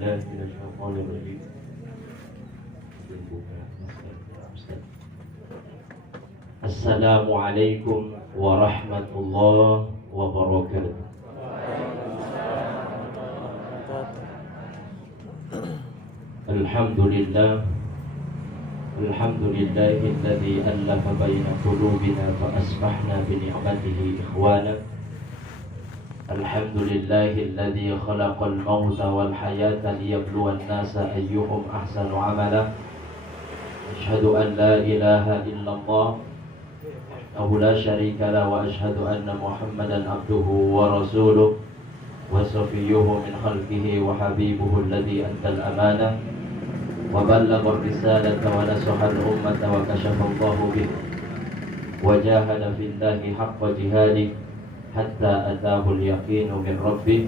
بالله من الشيطان الرجيم. السلام عليكم ورحمة الله وبركاته. الحمد لله الذي ألف بين قلوبنا فأصبحنا بنعمته إخوانا. الحمد لله الذي خلق الموت والحياة ليبلو الناس أيهم أحسن عملا. أشهد أن لا إله إلا الله وحده لا شريك له، وأشهد أن محمدا عبده ورسوله وصفيه من خلقه وحبيبه الذي أدى الأمانة وبلغ الرسالة ونصح الأمة وكشف الله به وجاهد في الله حق جهاده حتى أتاه اليقين من ربه،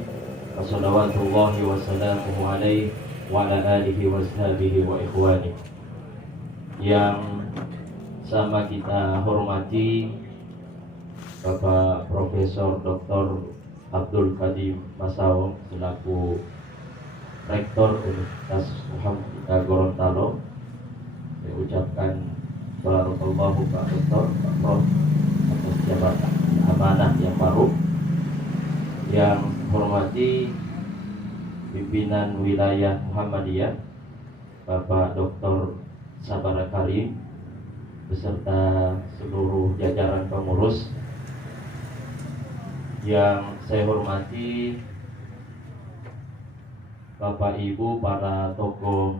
فصلوات الله وسلامه عليه وعلى آله وصحبه وإخوانه. Yang sama kita hormati Bapak Profesor Dr. Abdul Qadim Masao selaku Rektor Universitas Muhammadiyah Gorontalo. Saya ucapkan barakallahu Pak Dr. Pak Prof atas jabatan amanah yang baru. Yang hormati pimpinan wilayah Muhammadiyah Bapak Dr. Sabara Karim beserta seluruh jajaran pengurus. Yang saya hormati Bapak Ibu para tokoh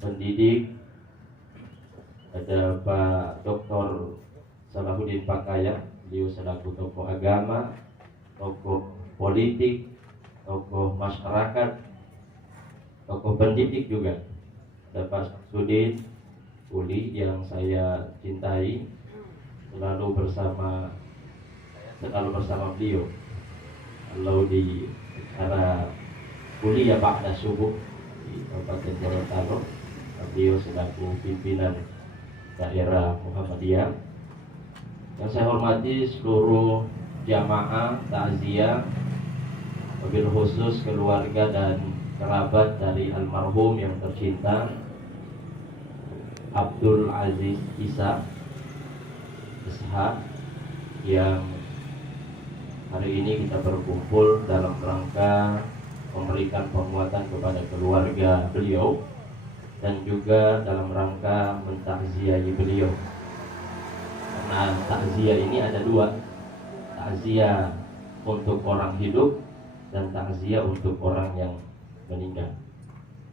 pendidik, ada Pak Dr. Salahuddin Pakaya, beliau selaku tokoh agama, tokoh politik, tokoh masyarakat, tokoh pendidik juga. Ada Pak Sudin Uli yang saya cintai, selalu bersama beliau. Kalau di acara kuliah ba'da subuh di Kabupaten Gorontalo, beliau selaku pimpinan daerah Muhammadiyah. Yang saya hormati seluruh jamaah takziah, wabil khusus keluarga dan kerabat dari almarhum yang tercinta Abdul Aziz Ishaq yang hari ini kita berkumpul dalam rangka memberikan penguatan kepada keluarga beliau dan juga dalam rangka mentakziahi beliau. Karena takziah ini ada dua, takziah untuk orang hidup dan takziah untuk orang yang meninggal.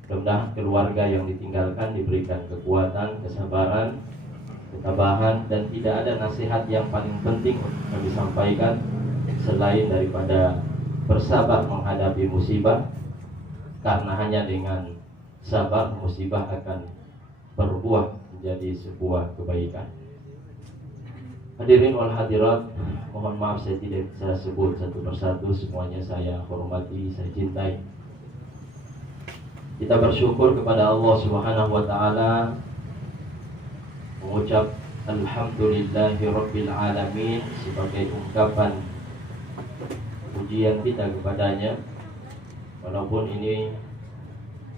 Mudah-mudahan keluarga yang ditinggalkan diberikan kekuatan, kesabaran, ketabahan, dan tidak ada nasihat yang paling penting untuk kami sampaikan selain daripada bersabar menghadapi musibah, karena hanya dengan sabar musibah akan berbuah menjadi sebuah kebaikan. Hadirin wal hadirat, mohon maaf saya tidak bisa sebut satu persatu, semuanya saya hormati, saya cintai. Kita bersyukur kepada Allah Subhanahu wa taala, mengucap alhamdulillahirabbil alamin sebagai ungkapan pujian kita kepadanya. Walaupun ini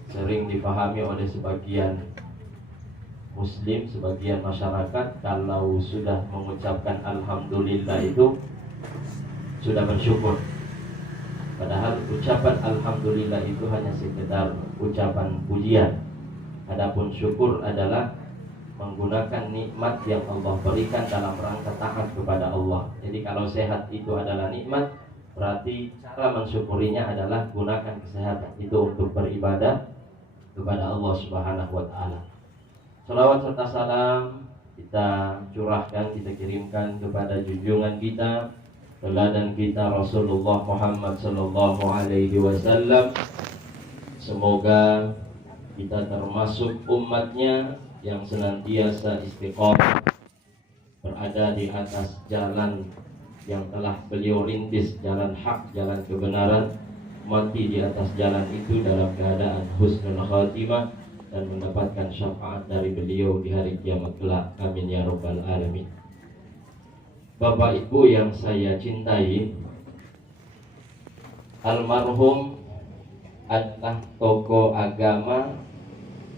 sering dipahami oleh sebagian muslim, sebagian masyarakat, kalau sudah mengucapkan alhamdulillah itu sudah bersyukur. Padahal ucapan alhamdulillah itu hanya sekedar ucapan pujian. Adapun syukur adalah menggunakan nikmat yang Allah berikan dalam rangka taat kepada Allah. Jadi kalau sehat itu adalah nikmat, berarti cara mensyukurinya adalah gunakan kesehatan itu untuk beribadah kepada Allah Subhanahu wa taala. Salawat serta salam kita curahkan, kita kirimkan kepada junjungan kita, teladan kita Rasulullah Muhammad sallallahu alaihi wasallam. Semoga kita termasuk umatnya yang senantiasa istiqomah berada di atas jalan yang telah beliau rintis, jalan hak, jalan kebenaran, mati di atas jalan itu dalam keadaan husnul khatimah dan mendapatkan syafaat dari beliau di hari kiamat kelak. Amin ya rabbal alamin. Bapak Ibu yang saya cintai, almarhum adalah tokoh agama,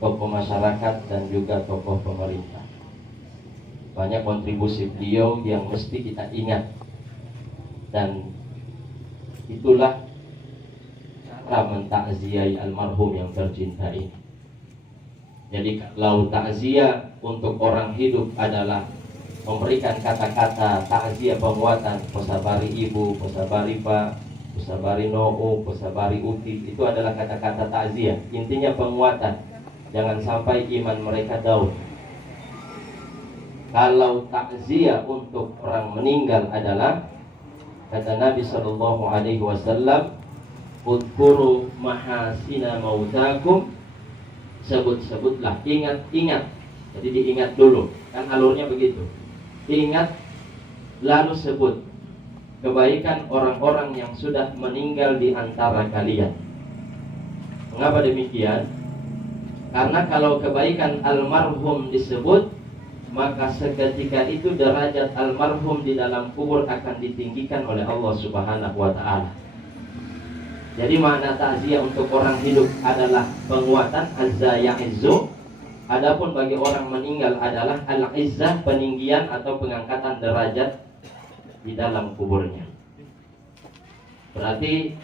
tokoh masyarakat, dan juga tokoh pemerintah. Banyak kontribusi beliau yang mesti kita ingat, dan itulah cara mentakziah almarhum yang tercinta ini. Jadi kalau takziah untuk orang hidup adalah memberikan kata-kata takziah penguatan, pesabari ibu, pesabari pak, pesabari noo, pesabari uti, itu adalah kata-kata takziah. Intinya penguatan, jangan sampai iman mereka down. Kalau takziah untuk orang meninggal adalah, kata Nabi Shallallahu Alaihi Wasallam, udhkuru mahasina mautakum, sebut-sebutlah, ingat-ingat. Jadi diingat dulu, kan alurnya begitu. Ingat lalu sebut kebaikan orang-orang yang sudah meninggal di antara kalian. Mengapa demikian? Karena kalau kebaikan almarhum disebut, maka seketika itu derajat almarhum di dalam kubur akan ditinggikan oleh Allah Subhanahu wa ta'ala. Jadi makna takziah untuk orang hidup adalah penguatan, azza ya'izzu. Adapun bagi orang meninggal adalah al-izzah, peninggian atau pengangkatan derajat di dalam kuburnya. Berarti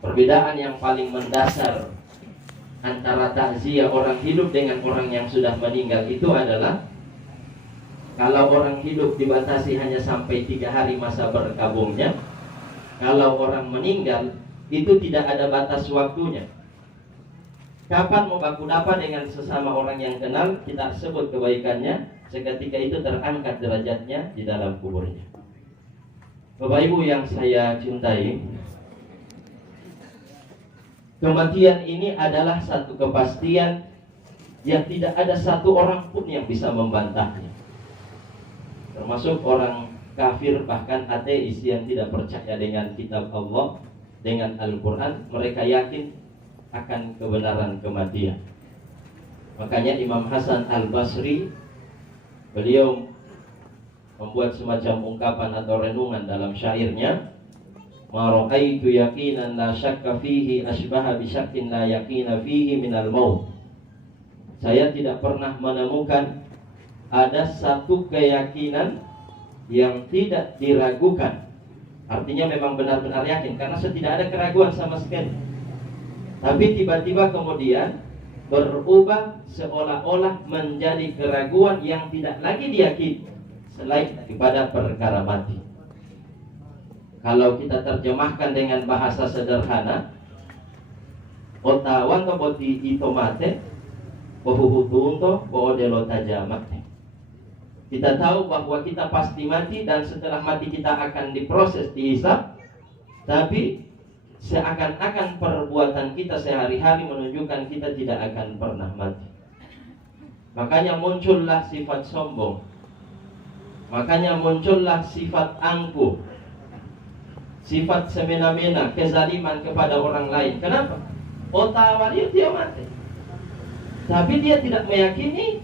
perbedaan yang paling mendasar antara takziah orang hidup dengan orang yang sudah meninggal itu adalah, kalau orang hidup dibatasi hanya sampai 3 hari masa berkabungnya, kalau orang meninggal itu tidak ada batas waktunya. Kapan mau baku dapat dengan sesama orang yang kenal, kita sebut kebaikannya, seketika itu terangkat derajatnya di dalam kuburnya. Bapak Ibu yang saya cintai, kematian ini adalah satu kepastian yang tidak ada satu orang pun yang bisa membantahnya, termasuk orang kafir, bahkan ateis yang tidak percaya dengan kitab Allah, dengan Al-Quran. Mereka yakin akan kebenaran kematian. Makanya Imam Hasan Al-Basri, beliau membuat semacam ungkapan atau renungan dalam syairnya, ma ra'aitu yaqinan la syakka fihi asbaha bi syakkin la yaqina fihi minal maut. Saya tidak pernah menemukan ada satu keyakinan yang tidak diragukan. Artinya memang benar-benar yakin, karena tidak ada keraguan sama sekali. Tapi tiba-tiba kemudian berubah seolah-olah menjadi keraguan yang tidak lagi diyakini selain daripada perkara mati. Kalau kita terjemahkan dengan bahasa sederhana, otawan to boti itomate, bohuhutunto boodelotajamate. Kita tahu bahwa kita pasti mati, dan setelah mati kita akan diproses, dihisab. Tapi seakan-akan perbuatan kita sehari-hari menunjukkan kita tidak akan pernah mati. Makanya muncullah sifat sombong, makanya muncullah sifat angkuh, sifat semena-mena, kezaliman kepada orang lain. Kenapa? Otawan dia mati, tapi dia tidak meyakini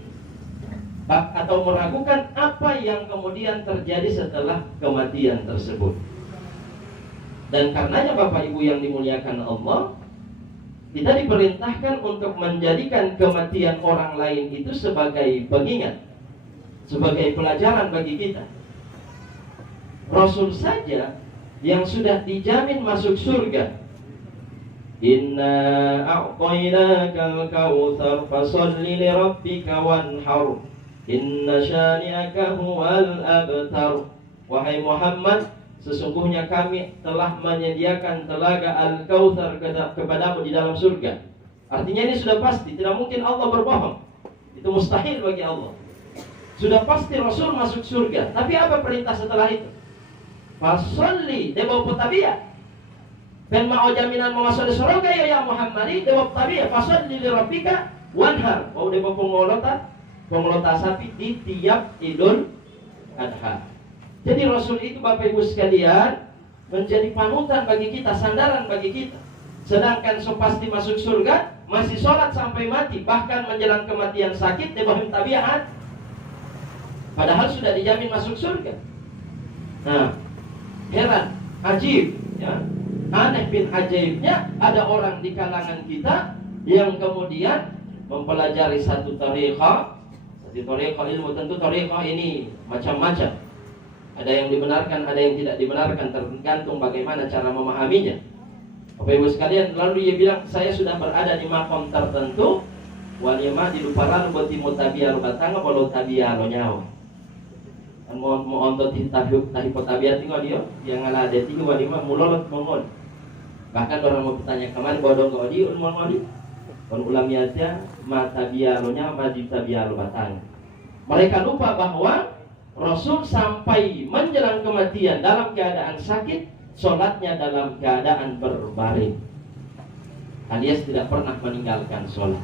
atau meragukan apa yang kemudian terjadi setelah kematian tersebut. Dan karenanya Bapak Ibu yang dimuliakan Allah, kita diperintahkan untuk menjadikan kematian orang lain itu sebagai pengingat, sebagai pelajaran bagi kita. Rasul saja yang sudah dijamin masuk surga, inna a'tainakal kautsar fasholli li rabbika wanhar inna syani'aka huwal abtar. Wahai Muhammad, sesungguhnya kami telah menyediakan telaga Al-Kautsar kepadamu di dalam surga. Artinya ini sudah pasti, tidak mungkin Allah berbohong. Itu mustahil bagi Allah. Sudah pasti Rasul masuk surga. Tapi apa perintah setelah itu? Fasolli dewa potabia. Dan mau jaminan mau masuk surga ya Muhammadi dewa potabia. Fasolli li rabbika wanhar. Mau dewa pengolota sapi di tiap Idul Adha. Jadi Rasul itu Bapak Ibu sekalian menjadi panutan bagi kita, sandaran bagi kita. Sedangkan so pasti masuk surga, masih sholat sampai mati, bahkan menjelang kematian sakit, debahim tabiat. Padahal sudah dijamin masuk surga. Nah, heran, ajib, ya. Aneh bin ajaibnya, ada orang di kalangan kita yang kemudian mempelajari satu tariqah ilmu. Tentu tariqah ini macam-macam. Ada yang dibenarkan, ada yang tidak dibenarkan, tergantung bagaimana cara memahaminya. Bapak Ibu sekalian, lalu dia bilang, saya sudah berada di makom tertentu, walima di luparan boti mutabia lubatanga walau tabia lo nyawa. Mau untuk tahi potabia tinggal dia yang ala ada tiga walima mulolot mongon. Bahkan orang mau bertanya kemarin bodong kau di ulmon kon ulamiatnya matabia lo nyawa di tabia lubatanga. Mereka lupa bahwa Rasul sampai menjelang kematian dalam keadaan sakit, sholatnya dalam keadaan berbaring, alias tidak pernah meninggalkan sholat.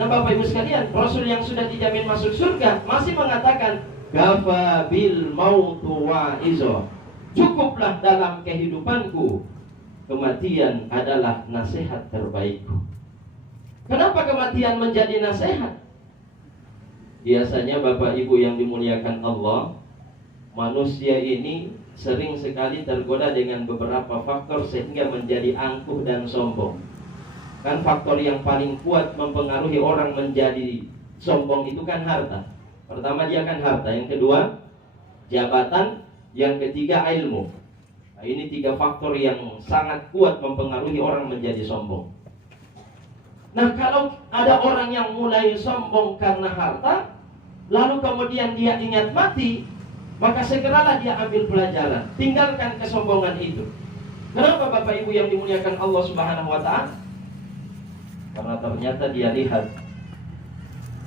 Nah Bapak Ibu sekalian, Rasul yang sudah dijamin masuk surga masih mengatakan, Gafa bil mautu wa'izo, cukuplah dalam kehidupanku, kematian adalah nasihat terbaikku. Kenapa kematian menjadi nasihat? Biasanya Bapak Ibu yang dimuliakan Allah, manusia ini sering sekali tergoda dengan beberapa faktor sehingga menjadi angkuh dan sombong. Kan faktor yang paling kuat mempengaruhi orang menjadi sombong itu kan harta. Pertama dia kan harta, yang kedua jabatan, yang ketiga ilmu. Nah, ini tiga faktor yang sangat kuat mempengaruhi orang menjadi sombong. Nah kalau ada orang yang mulai sombong karena harta, lalu kemudian dia ingat mati, maka segeralah dia ambil pelajaran, tinggalkan kesombongan itu. Kenapa Bapak Ibu yang dimuliakan Allah Subhanahu wa ta'ala? Karena ternyata dia lihat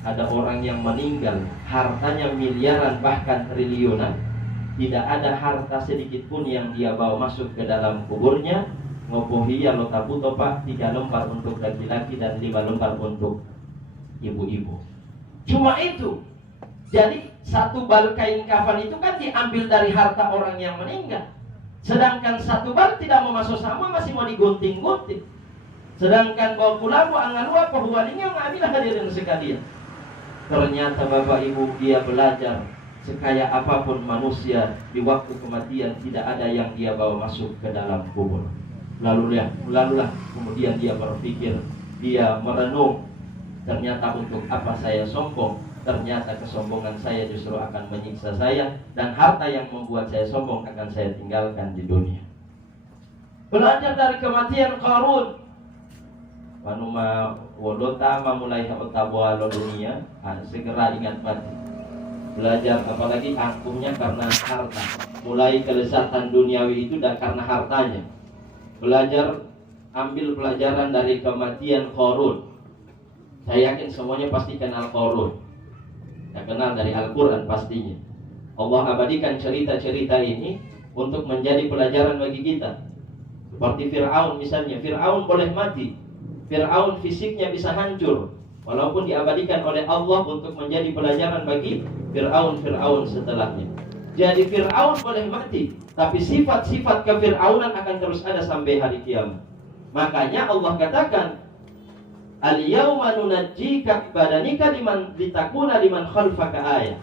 ada orang yang meninggal, hartanya miliaran bahkan triliunan, tidak ada harta sedikit pun yang dia bawa masuk ke dalam kuburnya. Ngopohiya lo tabuto pak, 3 lembar untuk laki-laki dan 5 lembar untuk ibu-ibu. Cuma itu. Jadi satu bal kain kafan itu kan diambil dari harta orang yang meninggal. Sedangkan satu bal tidak mau masuk sama, masih mau digunting-gunting. Sedangkan bawa pulang angalua perhualinya mengambil hadirin sekalian. Ternyata Bapak Ibu dia belajar, sekaya apapun manusia di waktu kematian tidak ada yang dia bawa masuk ke dalam kubur. Lalulah kemudian dia berpikir, dia merenung, ternyata untuk apa saya sombong? Ternyata kesombongan saya justru akan menyiksa saya, dan harta yang membuat saya sombong akan saya tinggalkan di dunia. Belajar dari kematian Qarun. Manuma wodota memulai otaboa dunia, segera ingat mati. Belajar apalagi angkuhnya karena harta. Mulai kelezatan duniawi itu dan karena hartanya. Belajar, ambil pelajaran dari kematian Qarun. Saya yakin semuanya pasti kenal Qarun. Ya, kenal dari Al-Quran pastinya. Allah abadikan cerita-cerita ini untuk menjadi pelajaran bagi kita. Seperti Fir'aun misalnya. Fir'aun boleh mati, Fir'aun fisiknya bisa hancur, walaupun diabadikan oleh Allah untuk menjadi pelajaran bagi Fir'aun setelahnya. Jadi Fir'aun boleh mati, tapi sifat-sifat kefir'aunan akan terus ada sampai hari kiamat. Makanya Allah katakan, Al-yawma nunajjika badanika litakuna liman khalfaka ayah.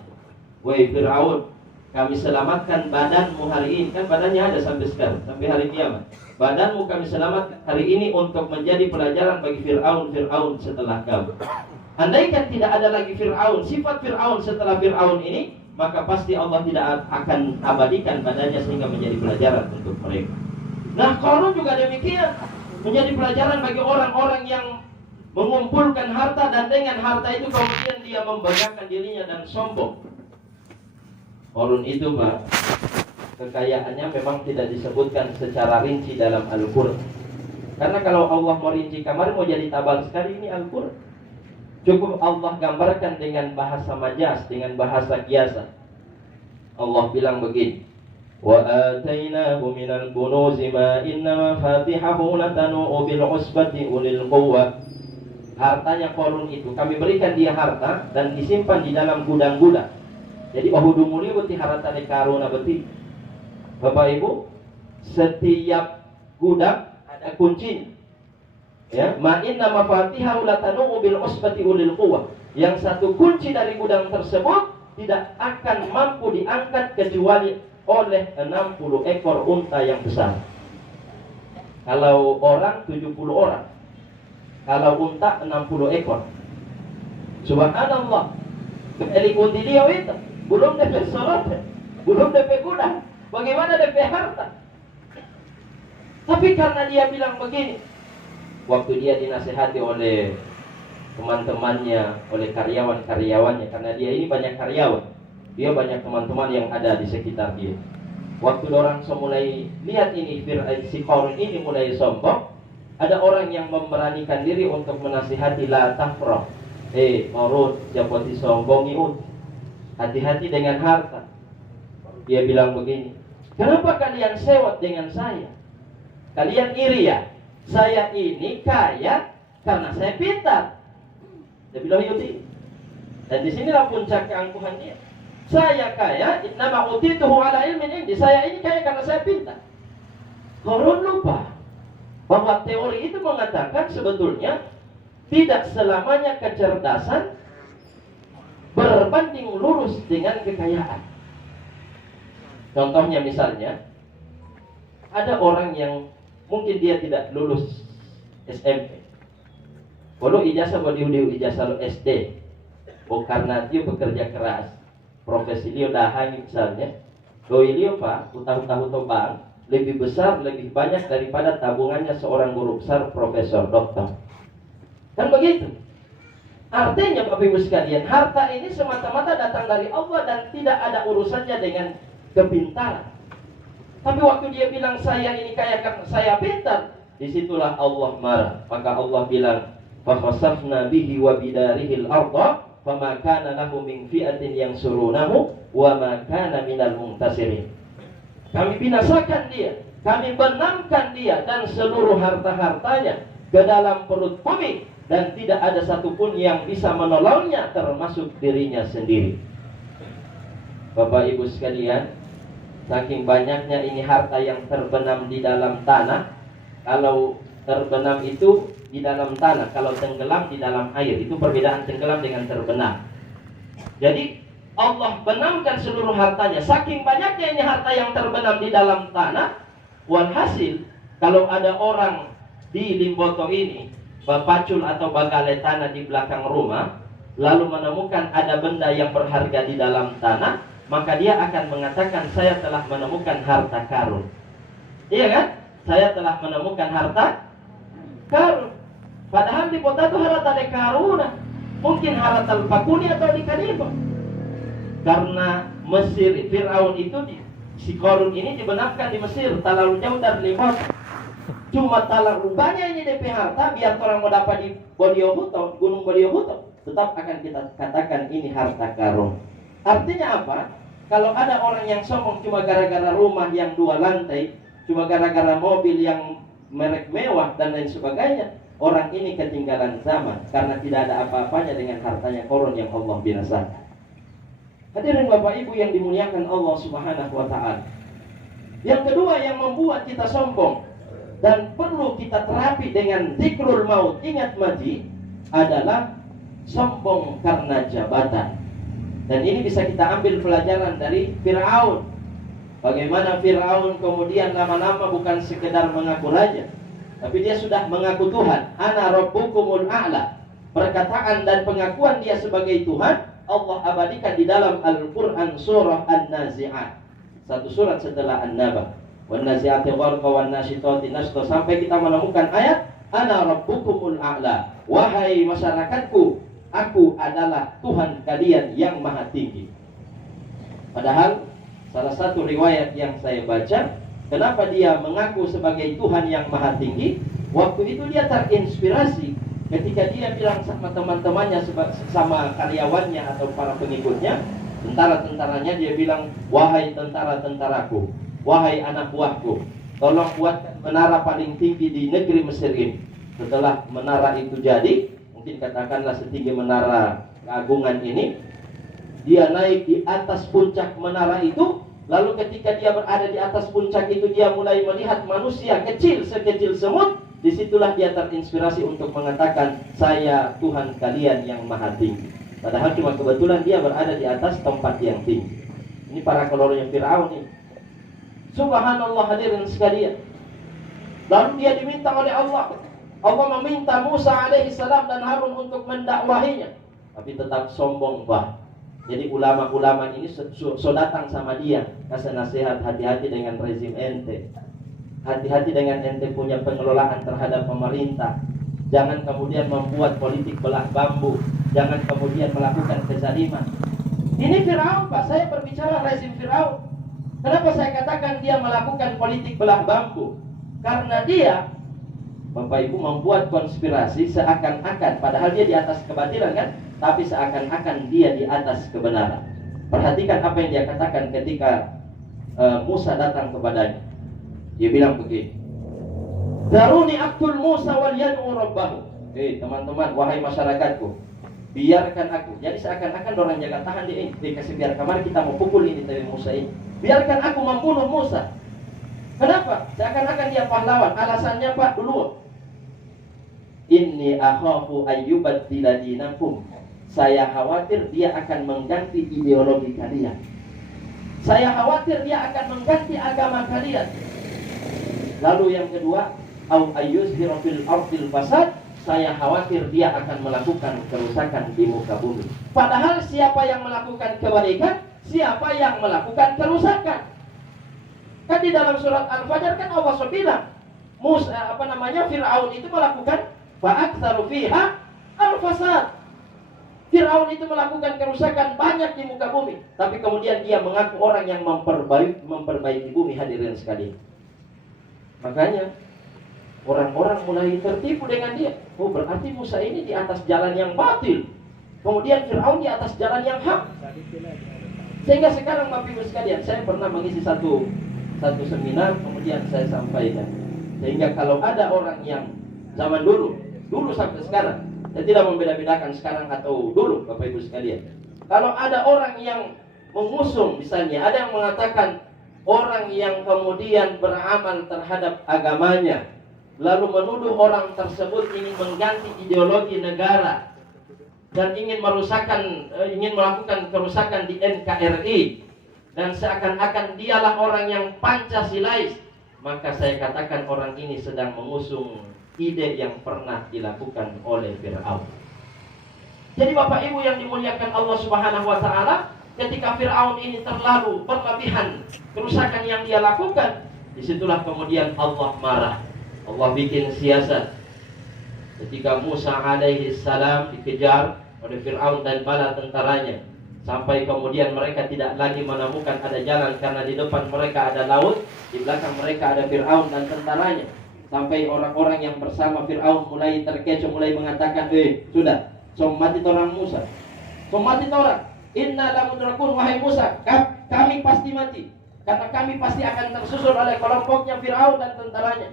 Wahai Fir'aun, kami selamatkan badanmu hari ini. Kan badannya ada sampai sekarang, sampai hari kiamat. Badanmu kami selamatkan hari ini untuk menjadi pelajaran bagi Fir'aun setelah kamu. Andaikan tidak ada lagi Fir'aun, sifat Fir'aun setelah Fir'aun ini, maka pasti Allah tidak akan abadikan badannya sehingga menjadi pelajaran untuk mereka. Nah, Qarun juga demikian, menjadi pelajaran bagi orang-orang yang mengumpulkan harta dan dengan harta itu kemudian dia membanggakan dirinya dan sombong. Qarun itu Pak, kekayaannya memang tidak disebutkan secara rinci dalam Al-Quran. Karena kalau Allah merinci kamar mau jadi tabal sekali ini Al-Quran. Cukup Allah gambarkan dengan bahasa majaz, dengan bahasa kiasan. Allah bilang begini, wa atainahu minal kunuzi ma inna mafatihahu latanu'u bil usbati ulil quwwah. Hartanya Qarun itu kami berikan dia harta dan disimpan di dalam gudang-gudang. Jadi bahudumuli beti harta di Qarun beti. Bapak Ibu, setiap gudang ada kuncinya. Ya, ma inna mafatihahu latanu bil usbati ulil quwwah. Yang satu kunci dari gudang tersebut tidak akan mampu diangkat kecuali oleh 60 ekor unta yang besar. Kalau orang 70 orang. Kalau unta 60 ekor. Subhanallah. Ikuti dia itu. Belum DP sholat, belum DP kuda. Bagaimana DP harta? Tapi karena dia bilang begini, waktu dia dinasihati oleh teman-temannya, oleh karyawan-karyawannya, karena dia ini banyak karyawan, dia banyak teman-teman yang ada di sekitar dia. Waktu orang mulai lihat ini, si Qarun ini mulai sombong, ada orang yang memberanikan diri untuk menasihati, la tafrah. Qarun, jangan sombong itu. Hati-hati dengan harta. Dia bilang begini, kenapa kalian sewot dengan saya? Kalian iri ya? Saya ini kaya karena saya pintar. Dia bilang yuti. Dan di sinilah puncak keangkuhan dia. Saya kaya, nama utituhu ala ilmin indi. Saya ini kaya karena saya pintar. Qarun lupa bahwa teori itu mengatakan sebetulnya tidak selamanya kecerdasan berbanding lurus dengan kekayaan. Contohnya misalnya, ada orang yang mungkin dia tidak lulus SMP. Kalau ijazah ijazah SD. Karena dia bekerja keras. Profesi dia dahangi misalnya. Doi dia pak, utang-utang bank lebih besar, lebih banyak daripada tabungannya seorang guru besar, profesor, dokter. Kan begitu. Artinya Bapak Ibu sekalian, harta ini semata-mata datang dari Allah dan tidak ada urusannya dengan kepintaran. Tapi waktu dia bilang saya ini kaya karena saya pintar, disitulah Allah marah. Maka Allah bilang, "Fakhasafna bihi wa bidarihi al-ardha, fama kana lahu min fi'atin yansurunahu wa ma kana minal muntasirin." Kami binasakan dia, kami benamkan dia dan seluruh harta-hartanya ke dalam perut bumi, dan tidak ada satupun yang bisa menolongnya termasuk dirinya sendiri. Bapak Ibu sekalian, saking banyaknya ini harta yang terbenam di dalam tanah. Kalau terbenam itu di dalam tanah, kalau tenggelam di dalam air. Itu perbedaan tenggelam dengan terbenam. Jadi Allah benamkan seluruh hartanya. Saking banyaknya ini harta yang terbenam di dalam tanah. Walhasil, kalau ada orang di Limboto ini bapacul atau bagale tanah di belakang rumah, lalu menemukan ada benda yang berharga di dalam tanah, maka dia akan mengatakan, saya telah menemukan harta karun. Iya kan? Saya telah menemukan harta karun. Padahal di kota itu harta de karuna. Mungkin harta al-fakuni atau di kanibah. Karena Mesir, Fir'aun itu, si Qarun ini dibenamkan di Mesir, tak lalu jauh dari Libanon. Cuma tak rupanya ini DP harta, biar orang mau dapat di Bodiohuto, Gunung Bodiohuto, tetap akan kita katakan ini harta karun. Artinya apa? Kalau ada orang yang sombong cuma gara-gara rumah yang 2 lantai, cuma gara-gara mobil yang merek mewah dan lain sebagainya, orang ini ketinggalan zaman karena tidak ada apa-apanya dengan hartanya Qarun yang Allah binasakan. Hadirin Bapak Ibu yang dimuliakan Allah Subhanahu wa taala. Yang kedua yang membuat kita sombong dan perlu kita terapi dengan zikrul maut, ingat mati, adalah sombong karena jabatan. Dan ini bisa kita ambil pelajaran dari Fir'aun. Bagaimana Fir'aun kemudian lama-lama bukan sekedar mengaku raja, tapi dia sudah mengaku Tuhan. Ana rabbukumul a'la. Perkataan dan pengakuan dia sebagai Tuhan Allah abadikan di dalam Al-Quran surah An-Nazi'at. Satu surat setelah An-Naba. Wan-Nazi'ati gharqa wan-Nashitati nashta, sampai kita menemukan ayat Ana rabbukumul a'la. Wahai masyarakatku, aku adalah Tuhan kalian yang maha tinggi. Padahal salah satu riwayat yang saya baca, kenapa dia mengaku sebagai Tuhan yang maha tinggi? Waktu itu dia terinspirasi ketika dia bilang sama teman-temannya, sama karyawannya atau para pengikutnya, tentara-tentaranya, dia bilang, wahai tentara-tentaraku, wahai anak buahku, tolong buatkan menara paling tinggi di negeri Mesir ini. Setelah menara itu jadi, mungkin katakanlah setinggi menara keagungan ini, dia naik di atas puncak menara itu. Lalu ketika dia berada di atas puncak itu, dia mulai melihat manusia kecil sekecil semut. Disitulah dia terinspirasi untuk mengatakan, saya Tuhan kalian yang maha tinggi. Padahal cuma kebetulan dia berada di atas tempat yang tinggi. Ini para kolonial Fir'aun ini. Subhanallah hadirin sekalian. Lalu dia diminta oleh Allah. Allah meminta Musa alaihissalam dan Harun untuk mendakwahinya, tapi tetap sombong, bah. Jadi ulama-ulama ini so datang sama dia, kasih nasihat, hati-hati dengan rezim ente, hati-hati dengan ente punya pengelolaan terhadap pemerintah. Jangan kemudian membuat politik belah bambu, jangan kemudian melakukan kezaliman. Ini Firaun, Pak. Saya berbicara rezim Firaun. Kenapa saya katakan dia melakukan politik belah bambu? Karena dia, Bapak Ibu, membuat konspirasi seakan-akan, padahal dia di atas kebatilan kan, tapi seakan-akan dia di atas kebenaran. Perhatikan apa yang dia katakan ketika Musa datang kepadanya. Dia bilang begini, Daruni aktul Musa wal yad'u rabbahu. Teman-teman, wahai masyarakatku, biarkan aku. Jadi seakan-akan orang jaga tahan dia ini. Dikasih biar kamar kita mau pukul ini dari Musa ini. Biarkan aku membunuh Musa. Kenapa? Seakan-akan dia pahlawan. Alasannya, Pak, dulu. Inni akhafu ayyubaddila dinakum. Saya khawatir dia akan mengganti ideologi kalian. Saya khawatir dia akan mengganti agama kalian. Lalu yang kedua, au ayyuzhiru fil ardil fasad. Saya khawatir dia akan melakukan kerusakan di muka bumi. Padahal siapa yang melakukan kebaikan, siapa yang melakukan kerusakan? Kan di dalam surat Al-Fajr kan Allah bilang, Fir'aun itu melakukan fa'aktsaru fiha al-fasad. Fir'aun itu melakukan kerusakan banyak di muka bumi, tapi kemudian dia mengaku orang yang memperbaiki bumi, hadirin sekalian. Makanya orang-orang mulai tertipu dengan dia. Oh, berarti Musa ini di atas jalan yang batil, kemudian Fir'aun di atas jalan yang hak. Sehingga sekarang Bapak Ibu sekalian, saya pernah mengisi satu seminar, kemudian saya sampaikan, sehingga kalau ada orang yang zaman dulu sampai sekarang, saya tidak membeda-bedakan sekarang atau dulu, Bapak Ibu sekalian, kalau ada orang yang mengusung, misalnya ada yang mengatakan orang yang kemudian beramal terhadap agamanya, lalu menuduh orang tersebut ingin mengganti ideologi negara dan ingin melakukan kerusakan di NKRI, dan seakan-akan dialah orang yang Pancasilais, maka saya katakan orang ini sedang mengusung ide yang pernah dilakukan oleh Fir'aun. Jadi Bapak Ibu yang dimuliakan Allah Subhanahu wa taala, ketika Fir'aun ini terlalu berlebihan kerusakan yang dia lakukan, disitulah kemudian Allah marah. Allah bikin siasat. Ketika Musa alaihi salam dikejar oleh Fir'aun dan bala tentaranya, sampai kemudian mereka tidak lagi menemukan ada jalan, karena di depan mereka ada laut, di belakang mereka ada Fir'aun dan tentaranya. Sampai orang-orang yang bersama Fir'aun mulai terkecoh, mulai mengatakan, sudah, mati orang Musa, mati orang. Inna lamudrakun, wahai Musa, kami pasti mati, karena kami pasti akan tersusul oleh kelompoknya Fir'aun dan tentaranya.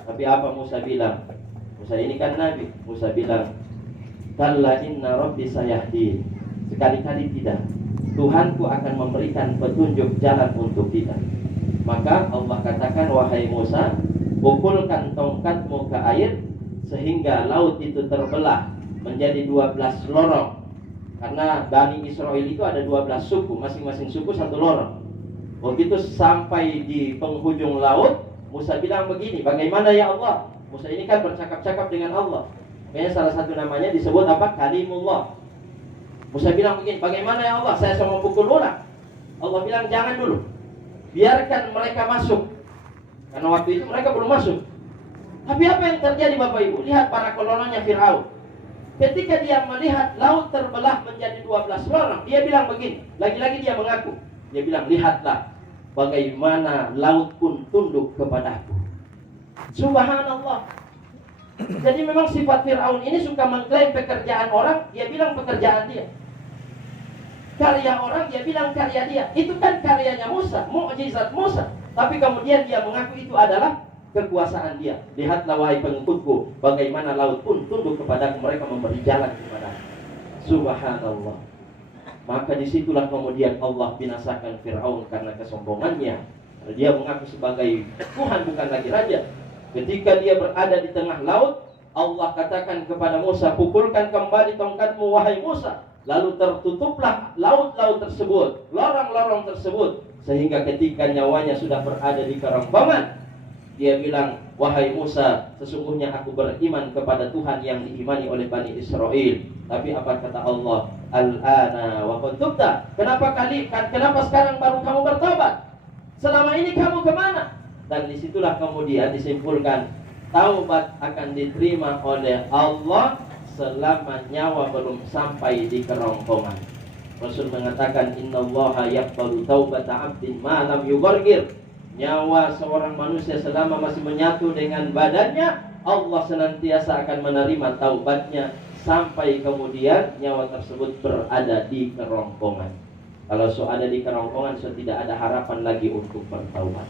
Tapi apa Musa bilang? Musa ini kan Nabi. Musa bilang, kalla inna rabbi sayahdi. Sekali-kali tidak, Tuhanku akan memberikan petunjuk jalan untuk kita. Maka Allah katakan, wahai Musa, pukulkan tongkatmu ke air sehingga laut itu terbelah menjadi 12 lorong. Karena Bani Israel itu ada 12 suku, masing-masing suku satu lorong. Begitu sampai di penghujung laut, Musa bilang begini, bagaimana ya Allah? Musa ini kan bercakap-cakap dengan Allah. Makanya salah satu namanya disebut apa? Kalimullah. Musa bilang begini, bagaimana ya Allah? Saya mau pukul orang. Allah bilang jangan dulu, biarkan mereka masuk. Karena waktu itu mereka belum masuk. Tapi apa yang terjadi Bapak Ibu? Lihat para kolonelnya Fir'aun. Ketika dia melihat laut terbelah menjadi 12 lorong, dia bilang begini, lagi-lagi dia mengaku. Dia bilang, lihatlah bagaimana laut pun tunduk kepadaku. Subhanallah. Jadi memang sifat Fir'aun ini suka mengklaim pekerjaan orang, dia bilang pekerjaan dia. Karya orang, dia bilang karya dia. Itu kan karyanya Musa, mukjizat Musa. Tapi kemudian dia mengaku itu adalah kekuasaan dia. Lihatlah wahai pengikutku, bagaimana laut pun tunduk kepadaku, mereka memberi jalan kepadaku. Subhanallah. Maka disitulah kemudian Allah binasakan Fir'aun karena kesombongannya. Dia mengaku sebagai Tuhan, bukan lagi raja. Ketika dia berada di tengah laut, Allah katakan kepada Musa, pukulkan kembali tongkatmu wahai Musa. Lalu tertutuplah laut-laut tersebut, lorong-lorong tersebut, sehingga ketika nyawanya sudah berada di kerongkongan, Dia bilang, wahai Musa, sesungguhnya aku beriman kepada Tuhan yang diimani oleh Bani Israel. Tapi apa kata Allah? Al-ana wa qad tubta. Kenapa sekarang baru kamu bertobat? Selama ini kamu kemana? Dan disitulah kemudian disimpulkan, taubat akan diterima oleh Allah selama nyawa belum sampai di kerongkongan. Rasul mengatakan, innallaha yaqbalu taubata 'abdin ma lam yughargir. Nyawa seorang manusia selama masih menyatu dengan badannya, Allah senantiasa akan menerima taubatnya sampai kemudian nyawa tersebut berada di kerongkongan. Kalau ada di kerongkongan, tidak ada harapan lagi untuk bertaubat.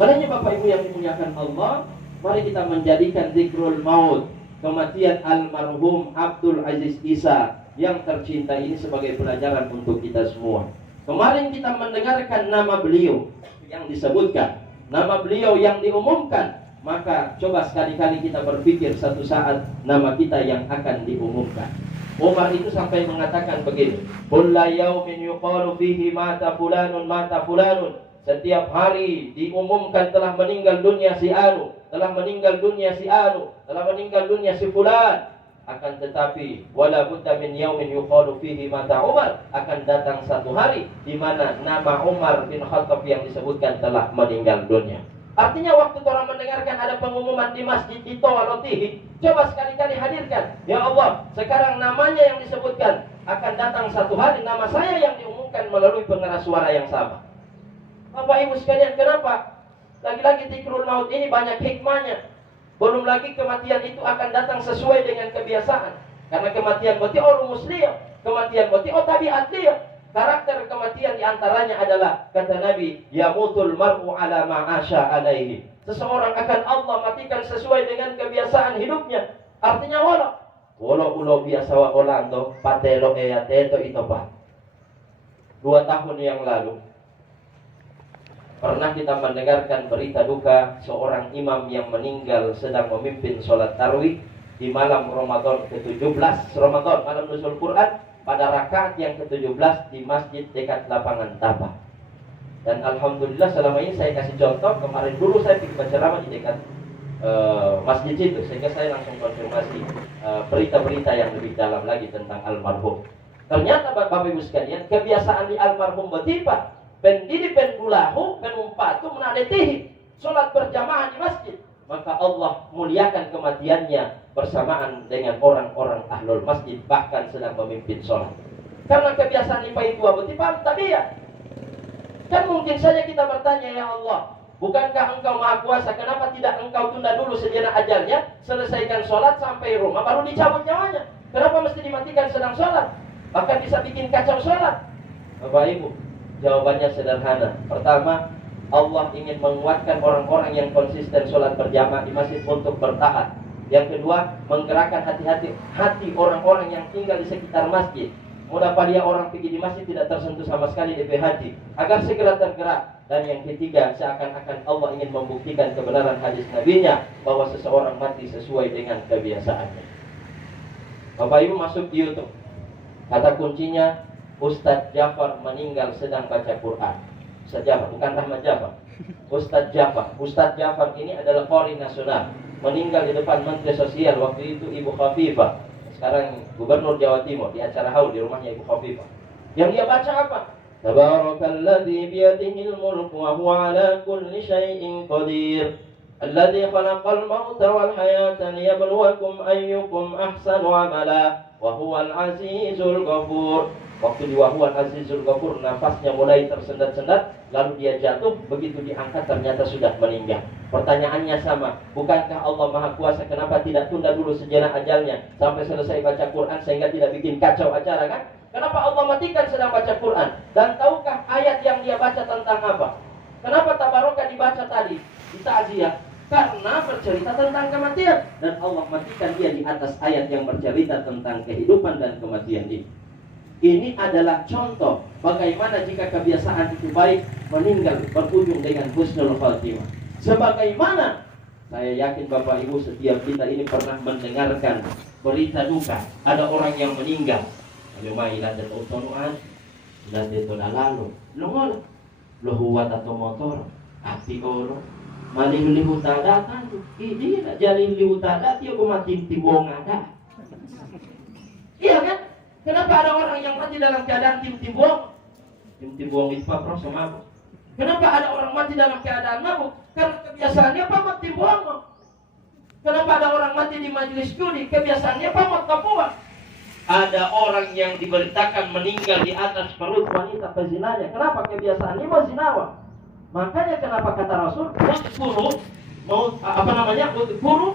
Padahal Bapak Ibu yang dimuliakan Allah, mari kita menjadikan zikrul maut, kematian almarhum Abdul Aziz Isa yang tercinta ini sebagai pelajaran untuk kita semua. Kemarin kita mendengarkan nama beliau yang disebutkan, nama beliau yang diumumkan, maka coba sekali-kali kita berpikir satu saat nama kita yang akan diumumkan. Umar itu sampai mengatakan begini, kulla yaumin yuqalu fihi mata fulanun mata fulanun. Setiap hari diumumkan telah meninggal dunia si Anu, telah meninggal dunia si Anu, telah meninggal dunia si fulan. Akan tetapi wala budda min yaumin yuqalu fihi mata Umar, akan datang satu hari di mana nama Umar bin Khattab yang disebutkan telah meninggal dunia. Artinya waktu orang mendengarkan ada pengumuman di masjid di Tawalotihi, coba sekali-kali hadirkan, ya Allah, sekarang namanya yang disebutkan, akan datang satu hari nama saya yang diumumkan melalui pengeras suara yang sama. Bapak Ibu sekalian, kenapa? Lagi-lagi zikrul maut ini banyak hikmahnya. Belum lagi kematian itu akan datang sesuai dengan kebiasaan. Karena kematian berarti orang muslim, kematian berarti tabiat dia. Karakter kematian diantaranya adalah, kata Nabi, yamutul mar'u ala ma'asha alaihi. Seseorang akan Allah matikan sesuai dengan kebiasaan hidupnya. Artinya wala ulo biasa wa olando patelo teto ito pa. 2 tahun yang lalu pernah kita mendengarkan berita duka seorang imam yang meninggal sedang memimpin sholat tarawih di malam Ramadan ke-17, Ramadan, malam nuzul Quran, pada rakaat yang ke-17 di masjid dekat lapangan Tapa. Dan alhamdulillah selama ini saya kasih contoh, kemarin dulu saya pikir berceramah di dekat masjid itu, sehingga saya langsung konfirmasi berita-berita yang lebih dalam lagi tentang almarhum. Ternyata Bapak Ibu sekalian, kebiasaan di almarhum betipa pendiri pendulahu penumpatu menadetihi, sholat berjamaah di masjid, maka Allah muliakan kematiannya bersamaan dengan orang-orang ahlul masjid, bahkan sedang memimpin sholat. Karena kebiasaan ipa itu betipa tabiat. Kan mungkin saja kita bertanya, ya Allah, bukankah engkau maha kuasa, kenapa tidak engkau tunda dulu sejenak ajalnya, selesaikan sholat sampai rumah baru dicabut nyawanya? Kenapa mesti dimatikan sedang sholat? Bahkan bisa bikin kacau sholat. Bapak Ibu, jawabannya sederhana. Pertama, Allah ingin menguatkan orang-orang yang konsisten sholat berjamaah di masjid untuk bertaat. Yang kedua, menggerakkan hati orang-orang yang tinggal di sekitar masjid. Mudah dia orang pergi di masjid tidak tersentuh sama sekali di hati, agar segera tergerak. Dan yang ketiga, seakan-akan Allah ingin membuktikan kebenaran hadis Nabi-Nya bahwa seseorang mati sesuai dengan kebiasaannya. Bapak Ibu masuk di YouTube, kata kuncinya Ustadz Jafar meninggal sedang baca Quran. Ustadz Jafar, bukan Rahmat Jafar. Ustadz Jafar. Ustadz Jafar ini adalah qari nasional. Meninggal di depan Menteri Sosial waktu itu Ibu Khafifah. Sekarang Gubernur Jawa Timur, di acara haul di rumahnya Ibu Khafifah. Yang dia baca apa? Tabarakalladzi biyadihil mulku wa huwa ala kulli syai'in qadir. Alladzi khalaqal mauta wal hayata liyabluwakum ayyukum ahsanu amala wa huwal azizul ghafur. Waktu di Wahuan Azizul Ghafur, nafasnya mulai tersendat-sendat, lalu dia jatuh, begitu diangkat ternyata sudah meninggal. Pertanyaannya sama, bukankah Allah Maha Kuasa, kenapa tidak tunda dulu sejenak ajalnya sampai selesai baca Quran sehingga tidak bikin kacau acara, kan? Kenapa Allah matikan sedang baca Quran? Dan tahukah ayat yang dia baca tentang apa? Kenapa Tabarokah dibaca tadi di takziah? Karena bercerita tentang kematian, dan Allah matikan dia di atas ayat yang bercerita tentang kehidupan dan kematian ini. Ini adalah contoh bagaimana jika kebiasaan itu baik, meninggal berujung dengan husnul khatimah. Sebagaimana saya yakin Bapak Ibu setiap kita ini pernah mendengarkan berita duka, ada orang yang meninggal. Lumai ilan dan utonuan, ilan dito na lalo. Lungol, luhuwat atau motor, ati oro, Malih-lihu tada kan ini jadi lihu tada dia mati tibong ada. Iya kan? Kenapa ada orang yang mati dalam keadaan tim-timbong? Tim-timbong itu Pak Prof sama. Kenapa ada orang mati dalam keadaan mabuk? Karena kebiasaannya pamat timbong. Kenapa ada orang mati di majelis judi? Kebiasaannya pamat Papua. Ada orang yang diberitakan meninggal di atas perut wanita pezinanya. Kenapa? Kebiasaannya mau zinawa. Makanya kenapa kata Rasul, "Udhkuru udhkuru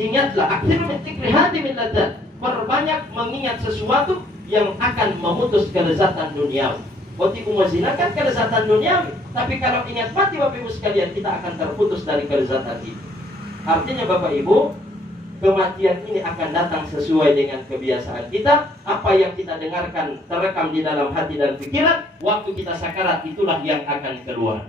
ingatlah akhir dzikri hadi min ladzat." Perbanyak mengingat sesuatu yang akan memutus kelezatan duniawi. Waktu menzinakan kelezatan duniawi, tapi kalau ingat mati Bapak Ibu sekalian, kita akan terputus dari kelezatan itu. Artinya Bapak Ibu, kematian ini akan datang sesuai dengan kebiasaan kita. Apa yang kita dengarkan terekam di dalam hati dan pikiran, waktu kita sakarat itulah yang akan keluar.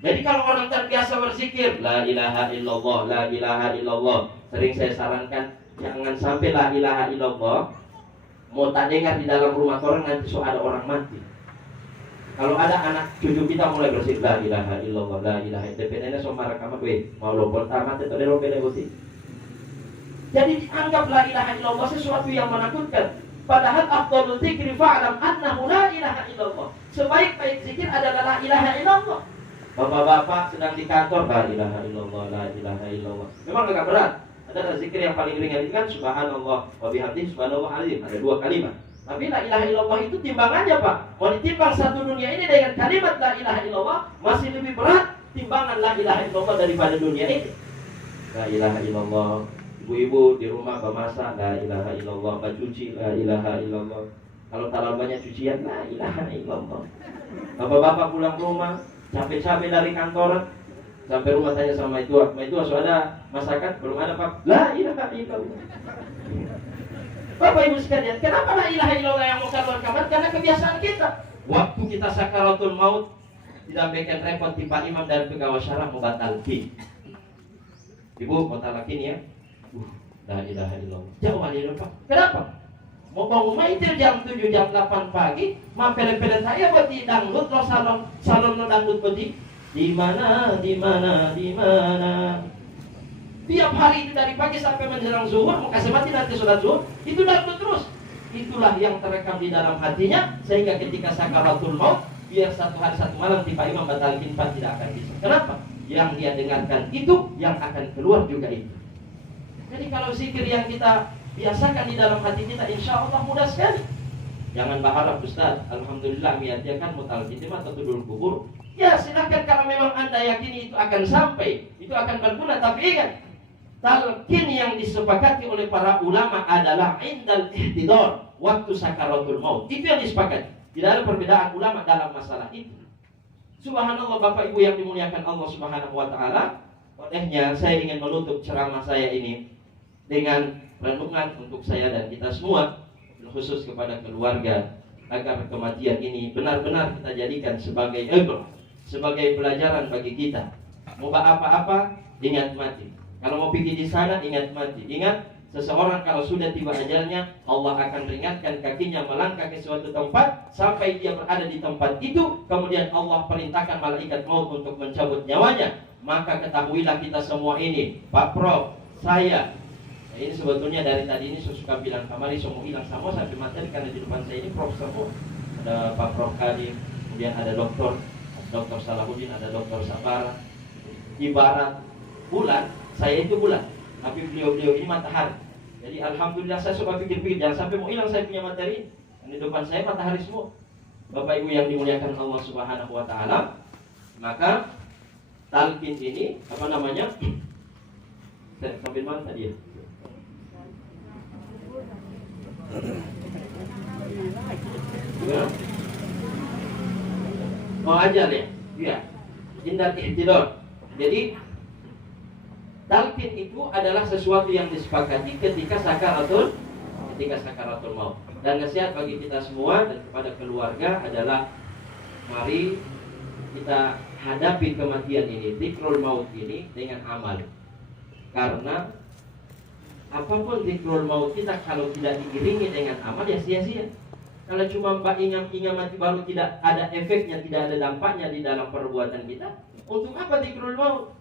Jadi kalau orang terbiasa berzikir la ilaha illallah, la ilaha illallah, sering saya sarankan jangan sampai la ilaha illallah mau tak dengar di dalam rumah orang, nanti ada orang mati. Kalau ada anak cucu kita mulai bersih la ilaha illallah, la ilaha illallah, somar kama gue mau lopol tamat itu ada lopel emosi. Jadi dianggap la ilaha illallah sesuatu yang menakutkan. Padahal afdhalul dzikri fa'lam annahu la ilaha illallah. Sebaik-baik zikir adalah la ilaha illallah. Bapak-bapak sedang di kantor la ilaha illallah, la ilaha illallah. Memang agak berat. Ada zikir yang paling ringan itu kan subhanallah wa bihamdihi subhanallah azim. Ada 2 kalimat. Tapi la ilaha illallah itu timbangannya Pak. Mau ditimbang satu dunia ini dengan kalimat la ilaha illallah masih lebih berat timbangan la ilaha illallah daripada dunia ini. La ilaha illallah. Ibu-ibu di rumah memasak la ilaha illallah, mencuci la ilaha illallah. Kalau tak banyak cucian la ilaha illallah. Bapak-bapak pulang rumah capek-capek dari kantor, sampai rumah tanya sama itu sudah ada masakan? Belum ada Pak. La ilaha illallah. Bapak Ibu sekalian, kenapa la ilaha illallah yang mau keluar kamar? Karena kebiasaan kita. Waktu kita sakaratul maut, tidak bikin repot tipe imam dan pegawai syarah membatalkan. Ibu mau talakin ya? La ilaha illallah. Jauh aja Pak. Kenapa? Mau bangun maitir jam 7 jam 8 pagi, mampir-pele saya buat di dangdut lo salon dangdut peti. Di mana? Tiap hari itu dari pagi sampai menjelang zuhur, mau kasih mati nanti sholat zuhur, itu dangdut terus. Itulah yang terekam di dalam hatinya, sehingga ketika sakaratul maut, biar satu hari satu malam tiba imam batalin tidak akan bisa. Kenapa? Yang dia dengarkan itu, yang akan keluar juga itu. Jadi kalau zikir yang kita biasakan di dalam hati kita, insya Allah mudah sekali. Jangan berharap Ustaz, alhamdulillah miatiakan mutalkitim atau tudul kubur. Ya silakan kalau memang Anda yakini itu akan sampai, itu akan berguna. Tapi ingat, talqin yang disepakati oleh para ulama adalah indal ihtidar, waktu sakaratul maut. Itu yang disepakati. Tidak ada perbedaan ulama dalam masalah itu. Subhanallah Bapak Ibu yang dimuliakan Allah Subhanahu wa taala. Olehnya saya ingin menutup ceramah saya ini dengan renungan untuk saya dan kita semua, khusus kepada keluarga, agar kematian ini benar-benar kita jadikan sebagai ibrah, sebagai pelajaran bagi kita. Mau apa-apa, ingat mati. Kalau mau pergi di sana, ingat mati. Ingat, seseorang kalau sudah tiba ajalnya, Allah akan ringankan kakinya melangkah ke suatu tempat sampai dia berada di tempat itu. Kemudian Allah perintahkan malaikat maut untuk mencabut nyawanya. Maka ketahuilah kita semua ini, Pak Prof, saya, ini sebetulnya dari tadi ini saya suka bilang kamari semua hilang semua sampai materi, karena di depan saya ini Prof semua. Ada Pak Prof Kadim, kemudian ada Dokter Salahuddin, ada Dokter Sabara. Ibarat bulan, saya itu bulan, tapi beliau-beliau ini matahari. Jadi alhamdulillah saya suka pikir-pikir, jangan sampai mau hilang saya punya materi. Di depan saya matahari semua. Bapak Ibu yang dimuliakan Allah Subhanahu wa taala, maka talqin ini apa namanya? Sambil mana tadi ya? Oh ajar ya? Iya. Indal ihtidar. Jadi talqin itu adalah sesuatu yang disepakati ketika sakaratul maut. Dan nasihat bagi kita semua dan kepada keluarga adalah mari kita hadapi kematian ini, dzikrul maut ini dengan amal. Karena apapun dzikrul maut kita kalau tidak diiringi dengan amal ya sia-sia. Kalau cuma ingat mati baru tidak ada efeknya, tidak ada dampaknya di dalam perbuatan kita, untuk apa dzikrul maut?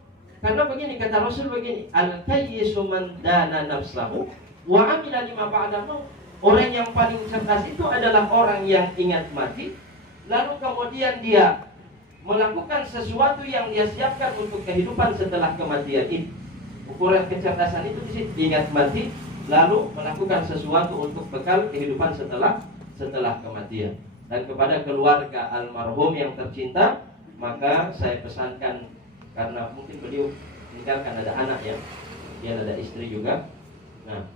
Karena begini kata Rasul begini, al-kayyisu man dana nafsahu wa amila lima ba'da maut. Orang yang paling cerdas itu adalah orang yang ingat mati, lalu kemudian dia melakukan sesuatu yang dia siapkan untuk kehidupan setelah kematian ini. Ukuran kecerdasan itu ingat mati, lalu melakukan sesuatu untuk bekal kehidupan setelah kematian. Dan kepada keluarga almarhum yang tercinta, maka saya pesankan, karena mungkin beliau meninggalkan ada anak ya, dia ada istri juga. Nah,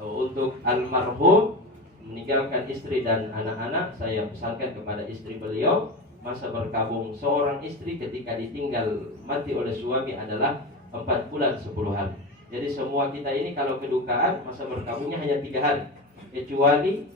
untuk almarhum meninggalkan istri dan anak-anak, saya pesankan kepada istri beliau, masa berkabung seorang istri ketika ditinggal mati oleh suami adalah 4 bulan 10 hari. Jadi semua kita ini kalau kedukaan masa berkabungnya hanya 3 hari, kecuali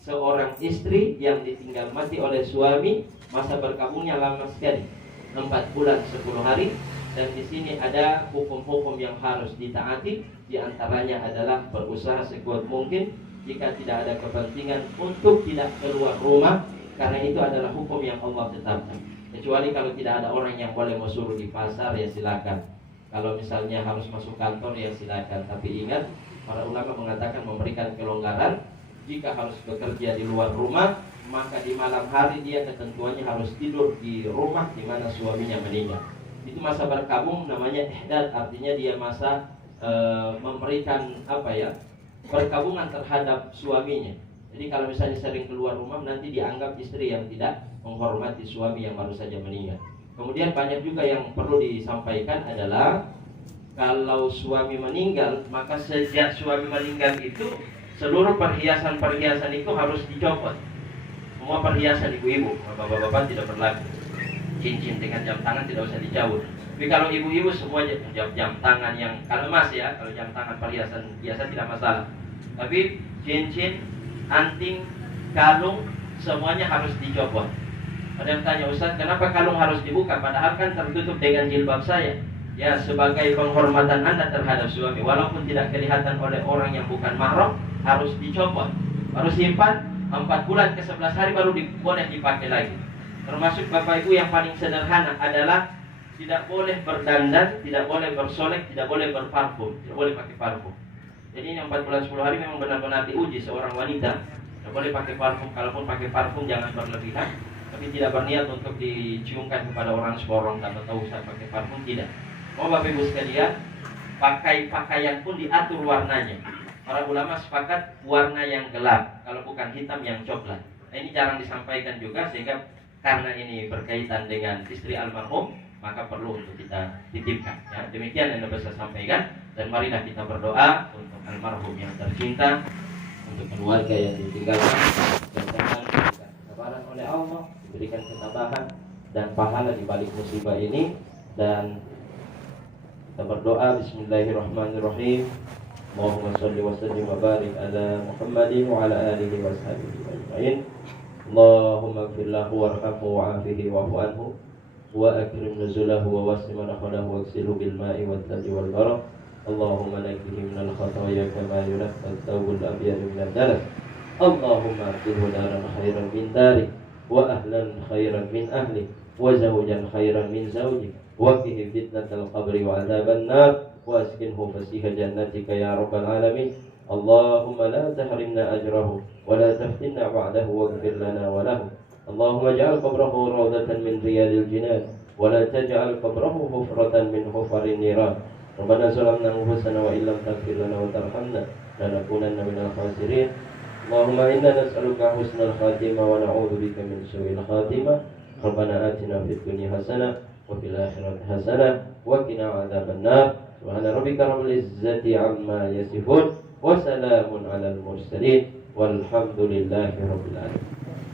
seorang istri yang ditinggal mati oleh suami masa berkabungnya lama sekali, 4 bulan 10 hari. Dan di sini ada hukum-hukum yang harus ditaati. Di antaranya adalah berusaha sekuat mungkin jika tidak ada kepentingan untuk tidak keluar rumah, karena itu adalah hukum yang Allah tetapkan. Kecuali kalau tidak ada orang yang boleh mau suruh di pasar, ya silakan. Kalau misalnya harus masuk kantor, ya silakan. Tapi ingat, para ulama mengatakan memberikan kelonggaran. Jika harus bekerja di luar rumah, maka di malam hari dia ketentuannya harus tidur di rumah di mana suaminya meninggal. Itu masa berkabung namanya ihdad, artinya dia masa memberikan perkabungan terhadap suaminya. Jadi kalau misalnya sering keluar rumah, nanti dianggap istri yang tidak menghormati suami yang baru saja meninggal. Kemudian banyak juga yang perlu disampaikan adalah, kalau suami meninggal, maka sejak suami meninggal itu seluruh perhiasan-perhiasan itu harus dicopot. Semua perhiasan ibu-ibu, bapak-bapak tidak berlaku. Cincin dengan jam tangan tidak usah dicabut. Tapi kalau ibu-ibu semua jam tangan yang, kalau emas ya, kalau jam tangan perhiasan biasa tidak masalah. Tapi cincin, anting, kalung, semuanya harus dicopot. Ada yang tanya, Ustaz, kenapa kalung harus dibuka? Padahal kan tertutup dengan jilbab saya. Ya, sebagai penghormatan Anda terhadap suami, walaupun tidak kelihatan oleh orang yang bukan mahram, harus dicopot. Harus simpan 4 bulan ke 11 hari baru boleh dipakai lagi. Termasuk Bapak Ibu yang paling sederhana adalah tidak boleh berdandan, tidak boleh bersolek, tidak boleh berparfum, tidak boleh pakai parfum. Jadi ini 4 bulan 10 hari memang benar-benar diuji seorang wanita. Tidak boleh pakai parfum, kalaupun pakai parfum jangan berlebihan. Tapi tidak berniat untuk diciumkan kepada orang seorang tanpa tahu saat pakai parfum, tidak. Mau Bapak Ibu sekalian, pakai pakaian pun diatur warnanya. Para ulama sepakat warna yang gelap, kalau bukan hitam yang coklat. Nah, ini jarang disampaikan juga, sehingga karena ini berkaitan dengan istri almarhum, maka perlu untuk kita titipkan. Ya, demikian yang dapat saya sampaikan. Dan marilah kita berdoa untuk almarhum yang tercinta, untuk keluarga yang ditinggalkan, dan diberikan kesabaran oleh Allah, diberikan ketabahan dan pahala di balik musibah ini. Dan kita berdoa, Bismillahirrahmanirrahim. Allahumma salli wa sallim wa barik ala Muhammadin wa ala alihi wa sahbihi ajma'in. Allahumma ighfir lahu warhamhu wa'afihi wa'fu anhu wa akrim nuzulahu wa wasi' madkhalahu wa ghsilhu bil ma'i wat thalji wal barad. Allahumma nakkihi minal khataaya kama yunqqa ath-thawbul abyad minad danas. Allahumma aghfirhu daran khairan min darik wa ahlan khairan min ahli wa zawjan khairan min zawji wa qihi fitnatal qabri wa 'adzaban nar wa askinhu fasiha jannatika ya rabbal alamin. Allahumma la tahrimna ajrahu wa la taftinna ba'dahu waghfir lana wa lahu. Allahumma ij'al qabrahu rawdatan min riyadil jinan wa la taj'al qabrahu hufratan min hufarin niran. Rabbana zalamna anfusana wa illam taghfir lana wa tarhamna lanakunanna minal khasirin. Allahumma inna nas'aluka husnal khatimah wa na'udzubika min su'il khatimah. Rabbana atina fid dunya hasanah wa fil akhirati hasanah wa qina 'adzaban nar. Subhana rabbika rabbil izzati 'amma yasifun wa salamun 'alal mursalin walhamdulillahi rabbil alamin.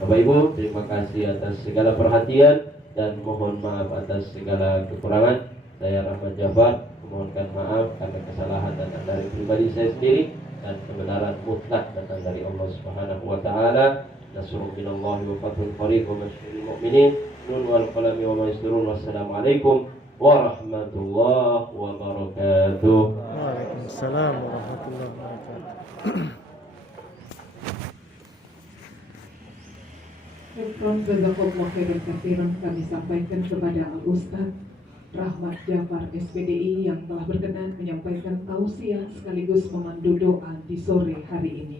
Bapak Ibu, terima kasih atas segala perhatian dan mohon maaf atas segala kekurangan. Saya Rahmat Jafar memohonkan maaf karena kesalahan datang dari pribadi saya sendiri, dan kebenaran mutlak datang dari Allah Subhanahu wa taala. Nasrun minallahi wa fathun qarib wa basyiril mu'minin. Nun wal qalami wa ma yasturun. Wassalamualaikum warahmatullahi wabarakatuh. Waalaikumsalam warahmatullahi wabarakatuh. Jazakallahu khairan katsiran kami sampaikan kepada Al Ustaz Rahmat Jafar SPDI yang telah berkenan menyampaikan tausiah sekaligus memandu doa di sore hari ini.